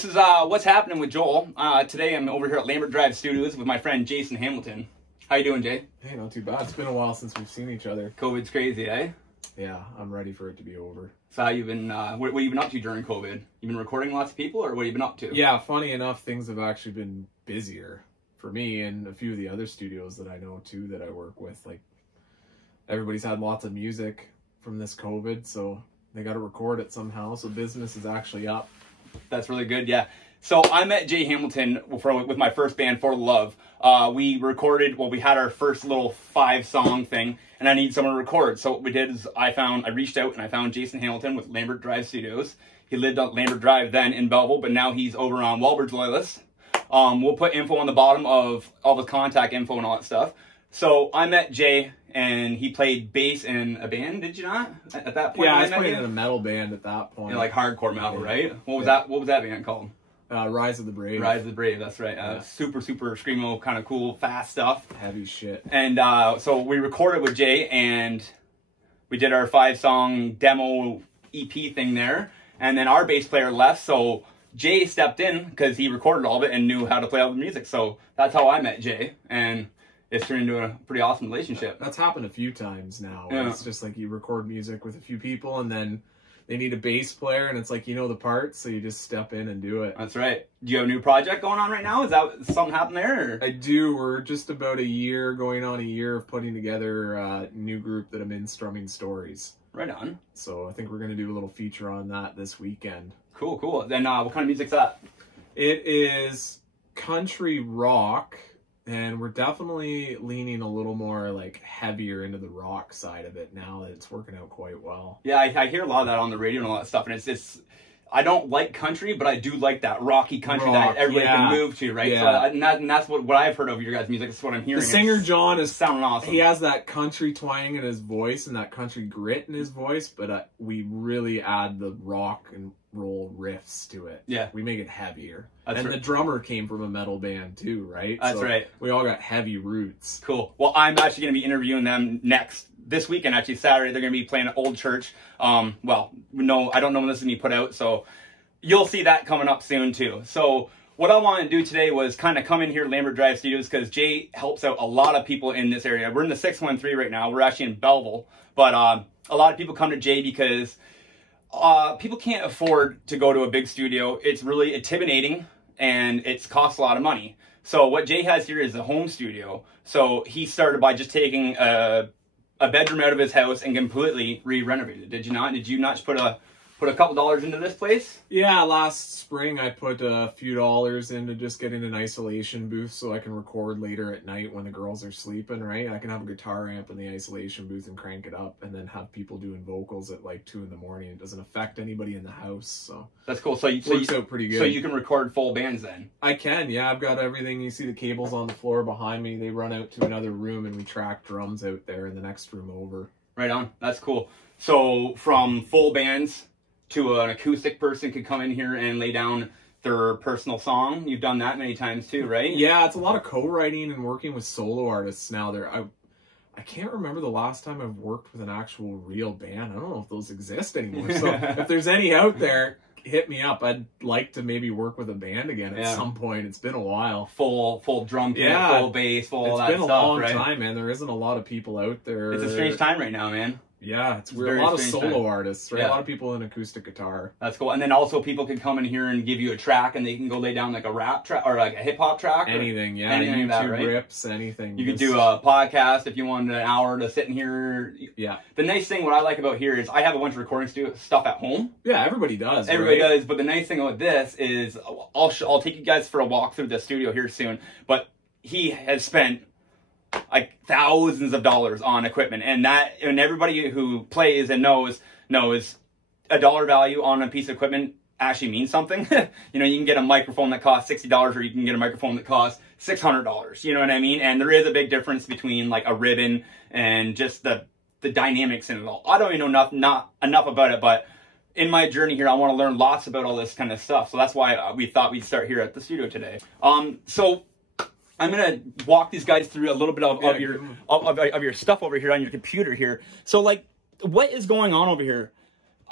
This is what's happening with Joel. Today I'm over here at Lambert Drive Studios with my friend Jason Hamilton. How you doing, Jay? Hey, not too bad. It's been a while since we've seen each other. COVID's crazy, eh? Yeah, I'm ready for it to be over. So how you been, what have you been up to during COVID? You been recording lots of people, or what have you been up to? Yeah, funny enough, things have actually been busier for me and a few of the other studios that I know too that I work with. Like, everybody's had lots of music from this COVID, so they got to record it somehow. So business is actually up. That's really good, yeah. So I met Jay Hamilton with my first band, For the Love. We recorded, well, we had our first little 5-song thing, and I need someone to record. So what we did is I reached out and I found Jason Hamilton with Lambert Drive Studios. He lived on Lambert Drive then in Belleville, but now he's over on Wellbridge Loyalist. We'll put info on the bottom of all the contact info and all that stuff. So I met Jay, and he played bass in a band, did you not? At that point? Yeah, I was playing in a metal band at that point. You know, like hardcore metal, right? What was that band called? Rise of the Brave. Rise of the Brave, that's right. Yeah. Super screamo, kind of cool, fast stuff. Heavy shit. And so we recorded with Jay, and we did our 5-song demo EP thing there. And then our bass player left, so Jay stepped in because he recorded all of it and knew how to play all the music. So that's how I met Jay, and it's turned into a pretty awesome relationship. That's happened a few times now. Yeah. It's just like you record music with a few people, and then they need a bass player, and it's like, you know the parts, so you just step in and do it. That's right. Do you have a new project going on right now? Is that something happening there? Or? I do. We're just about going on a year of putting together a new group that I'm in, Strumming Stories. Right on. So I think we're going to do a little feature on that this weekend. Cool, cool. Then what kind of music's that? It is country rock, and we're definitely leaning a little more like heavier into the rock side of it now that it's working out quite well. Yeah, I hear a lot of that on the radio and all that stuff, and it's I don't like country, but I do like that rocky country that everybody can move to, right? Yeah. So and that's what I've heard of your guys' music. That's what I'm hearing. The singer John is sounding awesome. He has that country twang in his voice and that country grit in his voice, but we really add the rock and roll riffs to it. Yeah, we make it heavier. That's and right. The drummer came from a metal band too, right? That's right. We all got heavy roots. Cool. Well, I'm actually going to be interviewing them this weekend, actually Saturday. They're going to be playing at Old Church. Well, no, I don't know when this is going to be put out, so you'll see that coming up soon too. So what I wanted to do today was kind of come in here to Lambert Drive Studios because Jay helps out a lot of people in this area. We're in the 613 right now. We're actually in Belleville, but a lot of people come to Jay because people can't afford to go to a big studio. It's really intimidating, and it costs a lot of money. So what Jay has here is a home studio. So he started by just taking a bedroom out of his house and completely re-renovated it. Did you not? Did you not just put a couple dollars into this place? Yeah, last spring I put a few dollars into just getting an isolation booth so I can record later at night when the girls are sleeping, right? I can have a guitar amp in the isolation booth and crank it up and then have people doing vocals at like 2 in the morning. It doesn't affect anybody in the house, so that's cool. So it works out pretty good. So you can record full bands then? I can, yeah. I've got everything. You see the cables on the floor behind me. They run out to another room and we track drums out there in the next room over. Right on. That's cool. So from full bands to an acoustic person could come in here and lay down their personal song. You've done that many times too, right? Yeah, it's a lot of co-writing and working with solo artists now. I can't remember the last time I've worked with an actual real band. I don't know if those exist anymore. So if there's any out there, hit me up. I'd like to maybe work with a band again at some point. It's been a while. Full drum kit, full bass, full all that stuff, right? It's been a long time, man. There isn't a lot of people out there. It's a strange time right now, man. Yeah, it's weird. A lot of solo artists, right? Yeah. A lot of people in acoustic guitar. That's cool. And then also people can come in here and give you a track, and they can go lay down like a rap track or like a hip hop track. Anything, yeah. Anything YouTube that, right? rips, anything. You could do a podcast if you wanted an hour to sit in here. Yeah. The nice thing, what I like about here is I have a bunch of recording stuff at home. Yeah, everybody does. Everybody does. But the nice thing about this is I'll take you guys for a walk through the studio here soon. But he has spent like thousands of dollars on equipment, and everybody who plays and knows a dollar value on a piece of equipment actually means something. You know, you can get a microphone that costs $60, or you can get a microphone that costs $600. You know what I mean? And there is a big difference between like a ribbon and just the dynamics in it all. I don't even know not enough about it, but in my journey here, I want to learn lots about all this kind of stuff. So that's why we thought we'd start here at the studio today. So I'm gonna walk these guys through a little bit of your stuff over here on your computer here. So like, what is going on over here?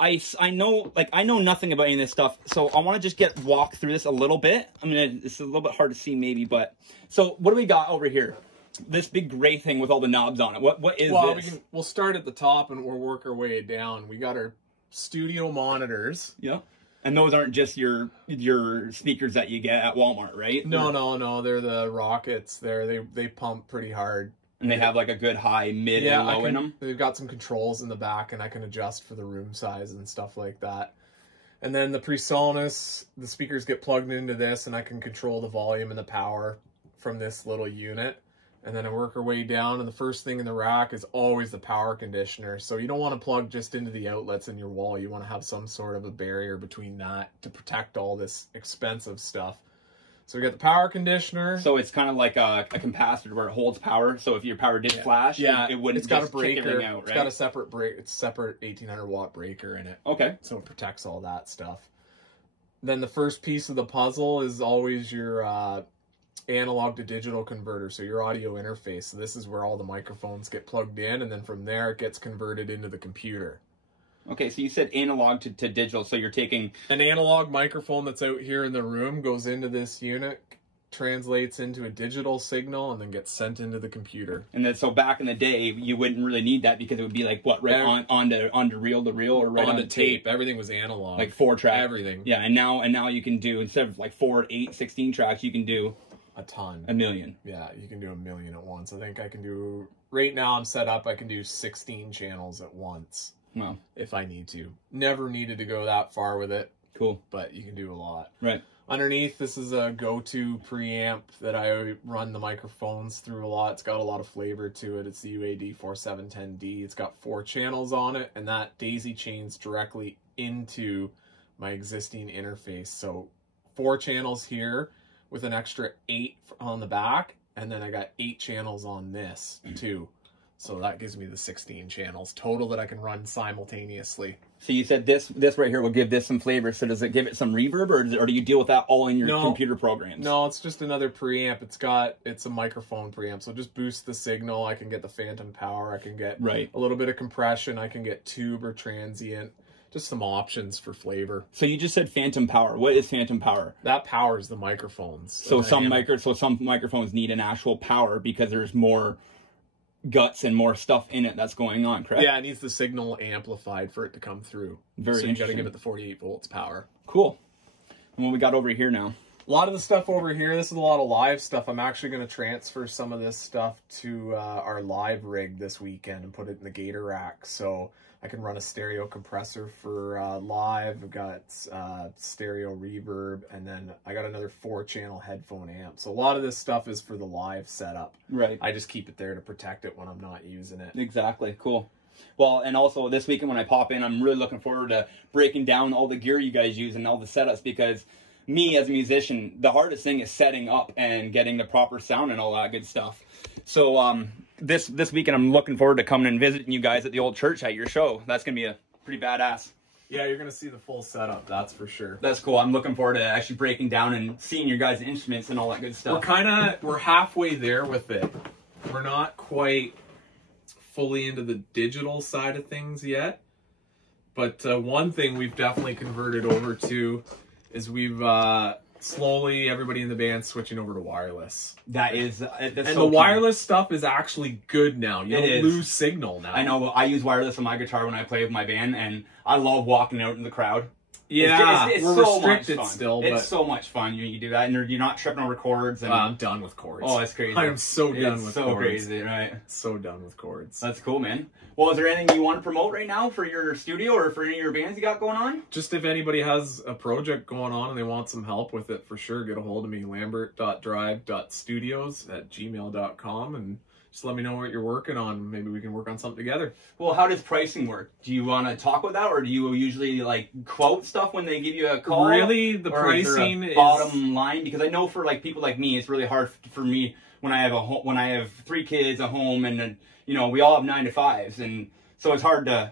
I know, like, I know nothing about any of this stuff, so I want to just walk through this a little bit. I mean, it's a little bit hard to see maybe, but so what do we got over here? This big gray thing with all the knobs on it. What is this? We'll start at the top and we'll work our way down. We got our studio monitors. Yeah. And those aren't just your speakers that you get at Walmart, right? No. They're the Rockets. They pump pretty hard. And they have like a good high, mid, and low in them? They've got some controls in the back, and I can adjust for the room size and stuff like that. And then the PreSonus, the speakers get plugged into this, and I can control the volume and the power from this little unit. And then I work our way down, and the first thing in the rack is always the power conditioner. So you don't want to plug just into the outlets in your wall. You want to have some sort of a barrier between that to protect all this expensive stuff. So we got the power conditioner. So it's kind of like a capacitor where it holds power. So if your power did flash, it wouldn't got just a breaker. kick everything out, right? It's got a separate It's separate 1800 watt breaker in it. Okay. So it protects all that stuff. Then the first piece of the puzzle is always your analog to digital converter, so your audio interface. So this is where all the microphones get plugged in, and then from there it gets converted into the computer. Okay, so you said analog to digital, so you're taking... An analog microphone that's out here in the room goes into this unit, translates into a digital signal, and then gets sent into the computer. And then, so back in the day, you wouldn't really need that because it would be like, what, right onto reel-to-reel or right onto tape? Everything was analog. Like 4-track. Everything. Yeah, and now you can do, instead of like 4, 8, 16 tracks, you can do... A ton. 1 million. Yeah, you can do 1 million at once. I think I can do... Right now I'm set up, I can do 16 channels at once. Wow. If I need to. Never needed to go that far with it. Cool. But you can do a lot. Right. Underneath, this is a go-to preamp that I run the microphones through a lot. It's got a lot of flavor to it. It's the UAD 4710D. It's got 4 channels on it, and that daisy chains directly into my existing interface. So 4 channels here with an extra 8 on the back, and then I got 8 channels on this too. So that gives me the 16 channels total that I can run simultaneously. So you said this right here will give this some flavor. So does it give it some reverb, or do you deal with that all in your computer programs? No, it's just another preamp. It's a microphone preamp, so just boost the signal. I can get the phantom power. I can get a little bit of compression. I can get tube or transient. Just some options for flavor. So you just said phantom power. What is phantom power? That powers the microphones. So some microphones need an actual power because there's more guts and more stuff in it that's going on, correct? Yeah, it needs the signal amplified for it to come through. Very interesting. So you got to give it the 48 volts power. Cool. And what we got over here now? A lot of the stuff over here, this is a lot of live stuff. I'm actually going to transfer some of this stuff to our live rig this weekend and put it in the gator rack. So I can run a stereo compressor for live. I've got stereo reverb, and then I got another 4-channel headphone amp. So a lot of this stuff is for the live setup. Right. I just keep it there to protect it when I'm not using it. Exactly. Cool. Well, and also this weekend when I pop in, I'm really looking forward to breaking down all the gear you guys use and all the setups, because me as a musician, the hardest thing is setting up and getting the proper sound and all that good stuff. So this weekend I'm looking forward to coming and visiting you guys at the old church at your show. That's going to be a pretty badass. Yeah, you're going to see the full setup, that's for sure. That's cool. I'm looking forward to actually breaking down and seeing your guys' instruments and all that good stuff. We're halfway there with it. We're not quite fully into the digital side of things yet. But one thing we've definitely converted over to is we've slowly, everybody in the band switching over to wireless. That's and so the wireless stuff is actually good now. You don't lose signal now. I know. I use wireless on my guitar when I play with my band, and I love walking out in the crowd. Yeah, it's we're so restricted much fun. still. It's so much fun. You do that, and you're not tripping over chords. And I'm done with chords. Oh, it's crazy. I am so done with chords. So crazy, right? So done with chords. That's cool, man. Well, is there anything you want to promote right now for your studio or for any of your bands you got going on? Just if anybody has a project going on and they want some help with it, for sure, get a hold of me, lambert.drive.studios@gmail.com, and just let me know what you're working on. Maybe we can work on something together. Well, how does pricing work? Do you want to talk about that, or do you usually like quote stuff when they give you a call? Really, the pricing is bottom line, because I know for like people like me, it's really hard for me when I have 3 kids, a home, and we all have 9 to 5s, and so it's hard to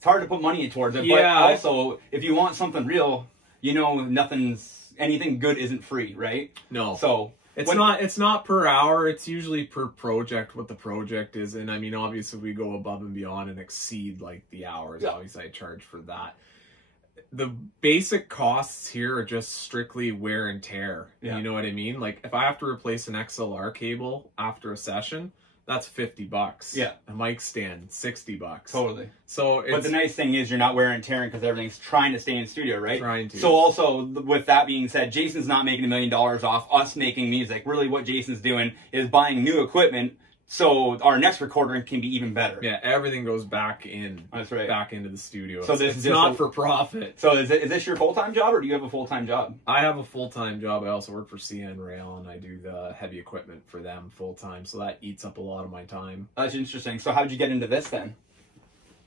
put money towards it. Yeah. But also, if you want something real, anything good isn't free, right? No. So It's not per hour. It's usually per project, what the project is. And I mean, obviously we go above and beyond and exceed like the hours. Yeah. Obviously I charge for that. The basic costs here are just strictly wear and tear. Yeah. You know what I mean? Like if I have to replace an XLR cable after a session, that's $50. Yeah. A mic stand, $60. Totally. So but the nice thing is you're not wearing and tearing because everything's trying to stay in studio, right? Trying to. So also, with that being said, Jason's not making $1 million off us making music. Really what Jason's doing is buying new equipment so our next recording can be even better. Yeah, everything goes back in. That's right. Back into the studio. So it's not for profit. So is this your full-time job, or do you have a full-time job? I have a full-time job. I also work for CN Rail, and I do the heavy equipment for them full-time. So that eats up a lot of my time. That's interesting. So how did you get into this then?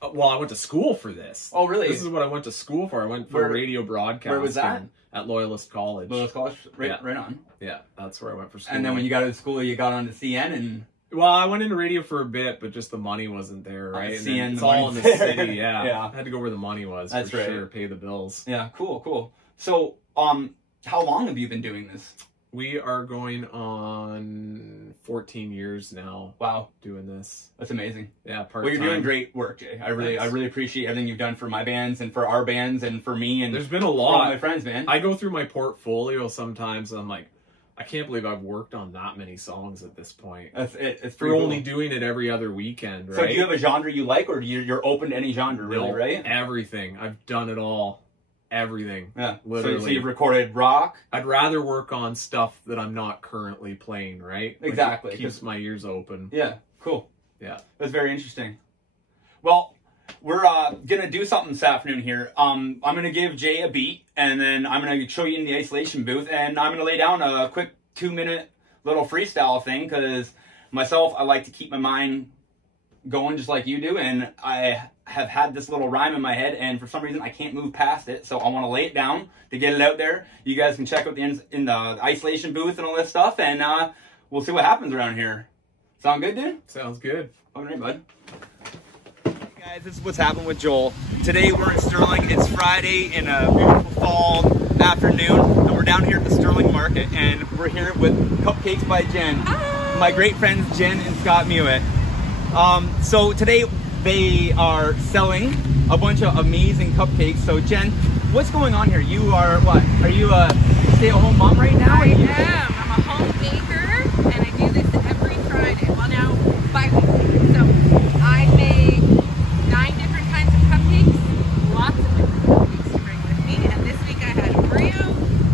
Well, I went to school for this. Oh, really? This is what I went to school for. I went for radio broadcasting. Where was that? At Loyalist College. Loyalist College? Right on. Yeah, that's where I went for school. And then when you got out of school, you got onto CN and... Well, I went into radio for a bit, but just the money wasn't there, right? CN, it's all in the city, yeah. I had to go where the money was, that's for right. sure, pay the bills. Yeah, cool. So, how long have you been doing this? We are going on 14 years now. Wow. Doing this. That's amazing. Yeah, part-time. Well, you're doing great work, Jay. I really appreciate everything you've done for my bands and for our bands and for me and there's been a lot. For all my friends, man. I go through my portfolio sometimes and I'm like, I can't believe I've worked on that many songs at this point. It's We're only doing it every other weekend, right? So do you have a genre you like, or you're open to any genre, really, right? Everything. I've done it all. Everything. Yeah. Literally. So you've recorded rock? I'd rather work on stuff that I'm not currently playing, right? Exactly. Like it keeps my ears open. Yeah. Cool. Yeah. That's very interesting. Well, we're gonna do something this afternoon here. I'm gonna give Jay a beat, and then I'm gonna show you in the isolation booth, and I'm gonna lay down a quick 2-minute little freestyle thing, because myself, I like to keep my mind going just like you do, and I have had this little rhyme in my head, and for some reason I can't move past it, so I want to lay it down to get it out there. You guys can check out in the isolation booth and all this stuff, and we'll see what happens around here. Sound good, dude? Sounds good. All right, bud. Guys, this is what's happened with Joel. Today we're in Sterling. It's Friday in a beautiful fall afternoon, and we're down here at the Sterling Market, and we're here with CupCakes by Jen. Hi. My great friends Jen and Scott Mewett. So today they are selling a bunch of amazing cupcakes. So Jen, what's going on here? You are what? Are you a stay-at-home mom right now? I am. I'm a home baker, and I do this every Friday. Well, now bi-weekly. So I make 9 different kinds of cupcakes, lots of different cupcakes to bring with me. And this week I had Oreo,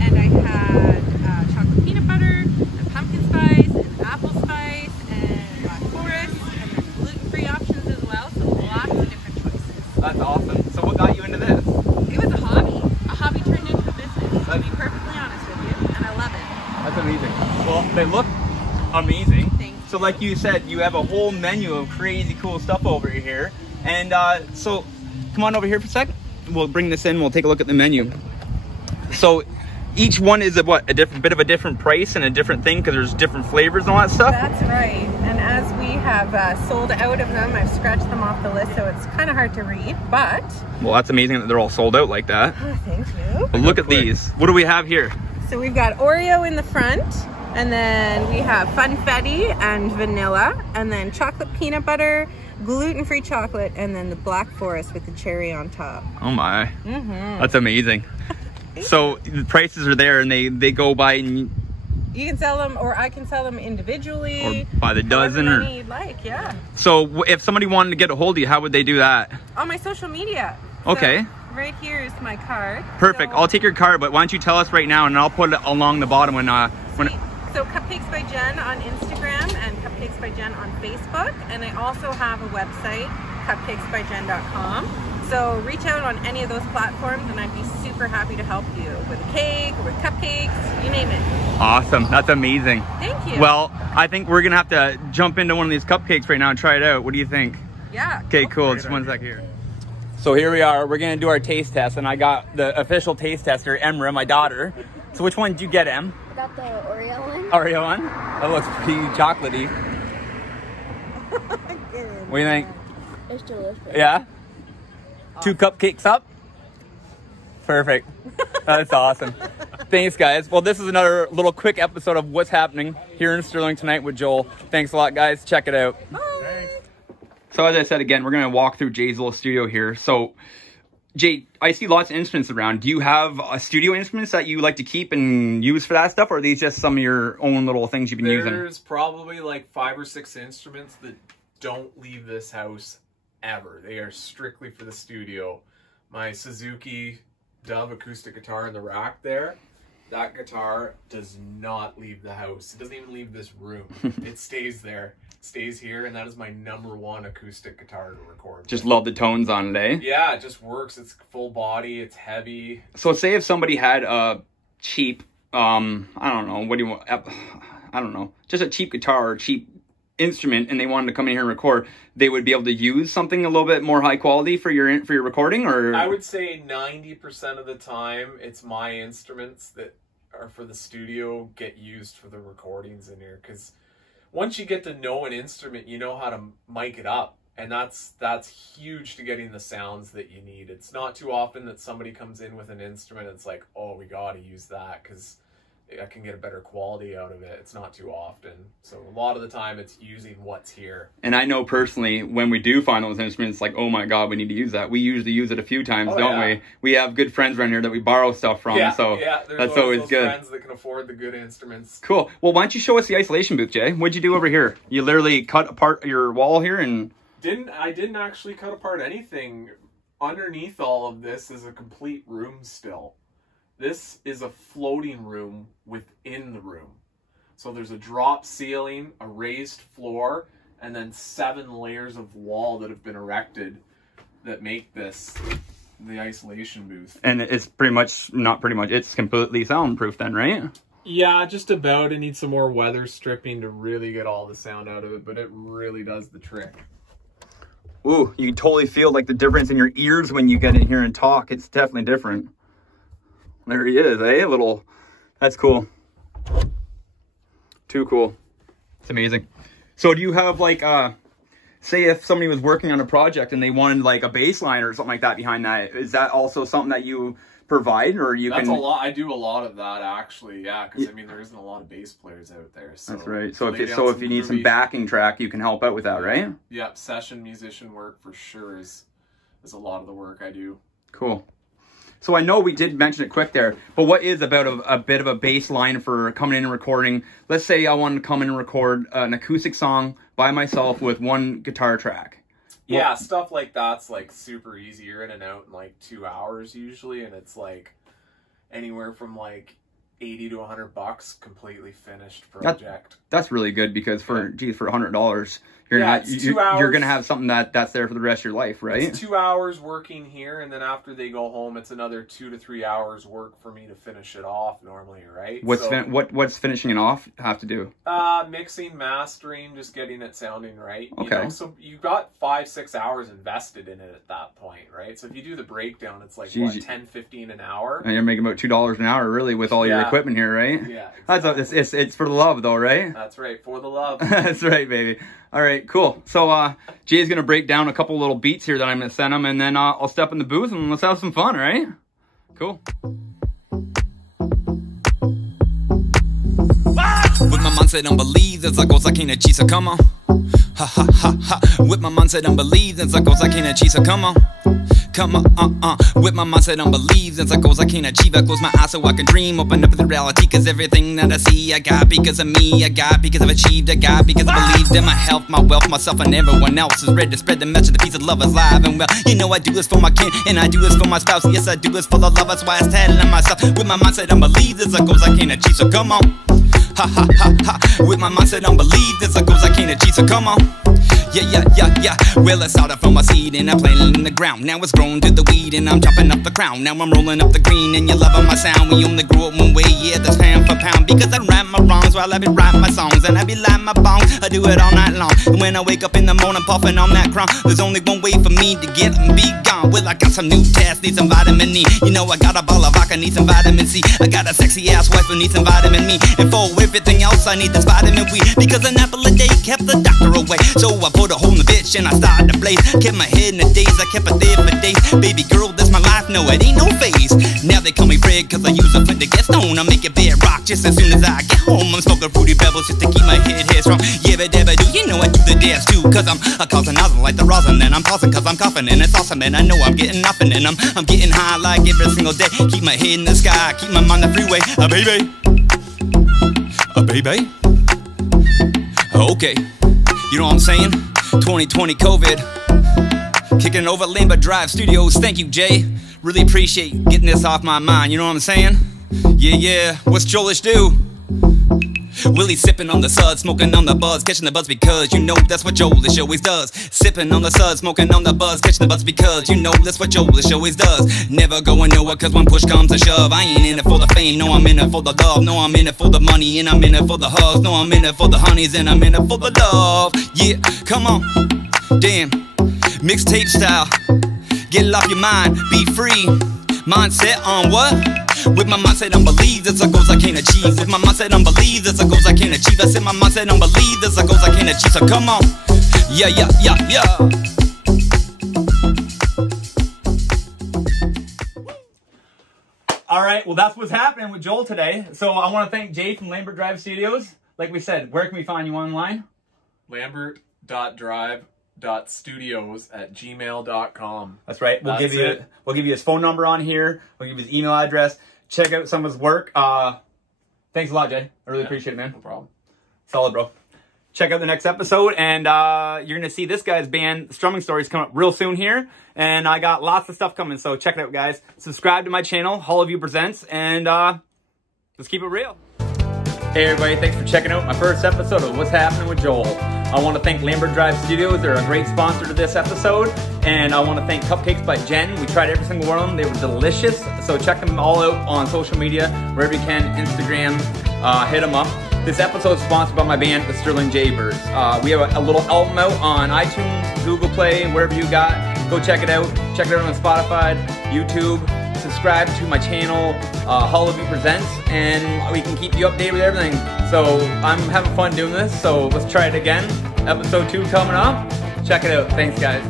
and I had chocolate peanut butter, and pumpkin spice, and apple spice, and Black Forest, and then gluten-free options as well. So lots of different choices. That's awesome. So what got you into this? It was a hobby. A hobby turned into a business, to be perfectly honest with you, and I love it. That's amazing. Well, they look amazing. Thank you. So like you said, you have a whole menu of crazy cool stuff over here. And so come on over here for a sec. We'll bring this in. We'll take a look at the menu. So each one is a bit of a different price and a different thing, because there's different flavors and all that stuff. That's right. And as we have sold out of them, I've scratched them off the list, so it's kind of hard to read, but... Well, that's amazing that they're all sold out like that. Oh, thank you. But look at these. What do we have here? So we've got Oreo in the front, and then we have Funfetti and vanilla, and then chocolate peanut butter, gluten-free chocolate, and then the Black Forest with the cherry on top. Oh my. That's amazing. So the prices are there, and they go by... You can sell them, or I can sell them individually. Or by the dozen, or many you'd like, yeah. So if somebody wanted to get a hold of you, how would they do that? On my social media. Okay. So right here is my card. Perfect. So, I'll take your card, but why don't you tell us right now, and I'll put it along the bottom when So CupCakes by Jen on Instagram and CupCakes by Jen on Facebook, and I also have a website, cupcakesbyjen.com. So reach out on any of those platforms, and I'd be super happy to help you with a cake or with cupcakes, you name it. Awesome. That's amazing. Thank you. Well, I think we're going to have to jump into one of these cupcakes right now and try it out. What do you think? Yeah. Okay, cool. Just one sec here. So here we are. We're going to do our taste test, and I got the official taste tester, Emra, my daughter. So which one did you get, Em? I got the Oreo one. Oreo one? That looks pretty chocolatey. What do you think? It's delicious. Yeah? Awesome. 2 cupcakes up? Perfect. That's awesome. Thanks, guys. Well, this is another little quick episode of what's happening here in Sterling tonight with Joel. Thanks a lot, guys. Check it out. Bye. So as I said, again, we're going to walk through Jay's little studio here. So, Jay, I see lots of instruments around. Do you have studio instruments that you like to keep and use for that stuff? Or are these just some of your own little things you've been using? There's probably like 5 or 6 instruments that don't leave this house ever. They are strictly for the studio. My Suzuki Dove acoustic guitar in the rack there, that guitar does not leave the house. It doesn't even leave this room. It stays there, stays here, and that is my #1 acoustic guitar to record. Just love the tones on it, eh? Yeah, it just works. It's full body, it's heavy. So say if somebody had a cheap, I don't know, what do you want? I don't know, just a cheap guitar or cheap instrument, and they wanted to come in here and record, they would be able to use something a little bit more high quality for your recording? Or I would say 90% of the time it's my instruments that are for the studio get used for the recordings in here, because once you get to know an instrument, you know how to mic it up, and that's huge to getting the sounds that you need. It's not too often that somebody comes in with an instrument, it's like, oh, we got to use that because I can get a better quality out of it. It's not too often. So a lot of the time it's using what's here. And I know personally, when we do find those instruments, like, oh my God, we need to use that. We usually use it a few times, don't we? We have good friends around here that we borrow stuff from. So that's always good. Friends that can afford the good instruments. Cool. Well, why don't you show us the isolation booth, Jay? What'd you do over here? You literally cut apart your wall here and... I didn't actually cut apart anything. Underneath all of this is a complete room still. This is a floating room within the room. So there's a drop ceiling, a raised floor, and then 7 layers of wall that have been erected that make this the isolation booth. And it's it's completely soundproof then, right? Yeah, just about. It needs some more weather stripping to really get all the sound out of it, but it really does the trick. Ooh, you can totally feel like the difference in your ears when you get in here and talk. It's definitely different. There he is, eh? That's cool. Too cool. It's amazing. So do you have like, say if somebody was working on a project and they wanted like a bass line or something like that behind that, is that also something that you provide, or you That's a lot. I do a lot of that actually, yeah, because I mean there isn't a lot of bass players out there. So that's right. So if you need some backing track, you can help out with that, right? Yeah, session musician work for sure is a lot of the work I do. Cool. So I know we did mention it quick there, but what is about a bit of a bass line for coming in and recording? Let's say I want to come in and record an acoustic song by myself with 1 guitar track. Yeah, stuff like that's like super easy. You're in and out in like 2 hours usually, and it's like anywhere from like $80 to $100 completely finished project. That's really good, because for $100 you're gonna have something that's there for the rest of your life, right? It's 2 hours working here, and then after they go home, it's another 2 to 3 hours work for me to finish it off normally, right? What's finishing it off have to do? Mixing, mastering, just getting it sounding right. Okay. You know? So you've got 5-6 hours invested in it at that point, right? So if you do the breakdown, it's like what, 10-15 an hour, and you're making about $2 an hour really with all your equipment here, right? Yeah. Exactly. It's for the love though, right? That's right, for the love. That's right, baby. All right, cool. So Jay's gonna break down a couple little beats here that I'm gonna send him, and then I'll step in the booth and let's have some fun, all right? Cool. With my mindset, don't believe there's a ghost I can't achieve, so come on. Ha ha ha ha. With my mindset, don't believe there's a ghost I can't achieve, so come on. Come on, With my mindset, don't believe there's a goals I can't achieve. I close my eyes so I can dream, open up to the reality. Cause everything that I see, I got because of me. I got because I've achieved. I got because I believed in my health, my wealth, myself, and everyone else is ready to spread the message. The peace of love is live and well. You know I do this for my kin, and I do this for my spouse. Yes, I do this for the love. That's why I stand in myself. With my mindset, don't believe there's a goals I can't achieve. So come on. Ha ha ha ha. With my mindset, don't believe there's a goals I can't achieve. So come on. Yeah. Well, I started from a seed and I planted it in the ground. Now it's grown to the weed and I'm chopping up the crown. Now I'm rolling up the green and you're loving my sound. We only grew up one way, yeah, that's pound for pound. Because I ran my wrongs songs while I be writing my songs. And I be lighting my bong, I do it all night long. And when I wake up in the morning puffing on that crown, there's only one way for me to get and be gone. Well, I got some new tests, need some vitamin E. You know I got a ball of vodka, need some vitamin C. I got a sexy ass wife who needs some vitamin me. And for everything else I need this vitamin we. Because an apple a day kept the doctor away. So I put a hole in the bitch and I started to blaze. Kept my head in the days, I kept it there for days. Baby girl, this my life, no it ain't no phase. Now they call me Fred cause I use a flint to get stoned. I make it bed rock just as soon as I get home. I'm smoking fruity pebbles just to keep my head strong. Yeah, but do you know I do the dance too? Cause I'm causing nozzle like the rosin. And I'm tossing cause I'm coughing and it's awesome. And I know I'm getting nothing. And I'm getting high like every single day. Keep my head in the sky, keep my mind on the freeway. Baby. Baby. Okay. You know what I'm saying? 2020 COVID. Kicking over Lambert Drive Studios. Thank you, Jay. Really appreciate getting this off my mind. You know what I'm saying? Yeah. What's Joelish do? Willie sipping on the suds, smoking on the buzz, catching the buzz because you know that's what Joelish always does. Sipping on the suds, smoking on the buzz, catching the buzz because you know that's what Joelish always does. Never going nowhere cause when push comes to shove, I ain't in it for the fame, no I'm in it for the love. No I'm in it for the money and I'm in it for the hugs. No I'm in it for the honeys and I'm in it for the love. Yeah, come on, damn, mixtape style. Get it off your mind, be free. Mindset on what? With my mindset on believe there's a goals I can't achieve. With my mindset on believe there's a goals I can't achieve. I said my mindset on believe there's a goals I can't achieve. So come on, yeah. All right, well that's what's happening with Joel today. So I want to thank Jay from Lambert Drive Studios. Like we said, where can we find you online? Lambert.drive.studios@gmail.com. That's right. We'll give you his phone number on here. We'll give you his email address. Check out some of his work. Thanks a lot, Jay. I really appreciate it, man. No problem. Solid, bro. Check out the next episode, and you're going to see this guy's band, Strumming Stories, come up real soon here. And I got lots of stuff coming, so check it out, guys. Subscribe to my channel, Hall of You Presents, and let's keep it real. Hey, everybody. Thanks for checking out my first episode of What's Happening with Joel. I want to thank Lambert Drive Studios. They're a great sponsor to this episode. And I want to thank CupCakes by Jen. We tried every single one of them. They were delicious. So check them all out on social media, wherever you can, Instagram, hit them up. This episode is sponsored by my band, the Sterling Jaybirds. We have a little album out on iTunes, Google Play, wherever you got. Go check it out. Check it out on Spotify, YouTube. Subscribe to my channel, Hall of You Presents, and we can keep you updated with everything. So I'm having fun doing this, so let's try it again. Episode 2 coming up. Check it out. Thanks, guys.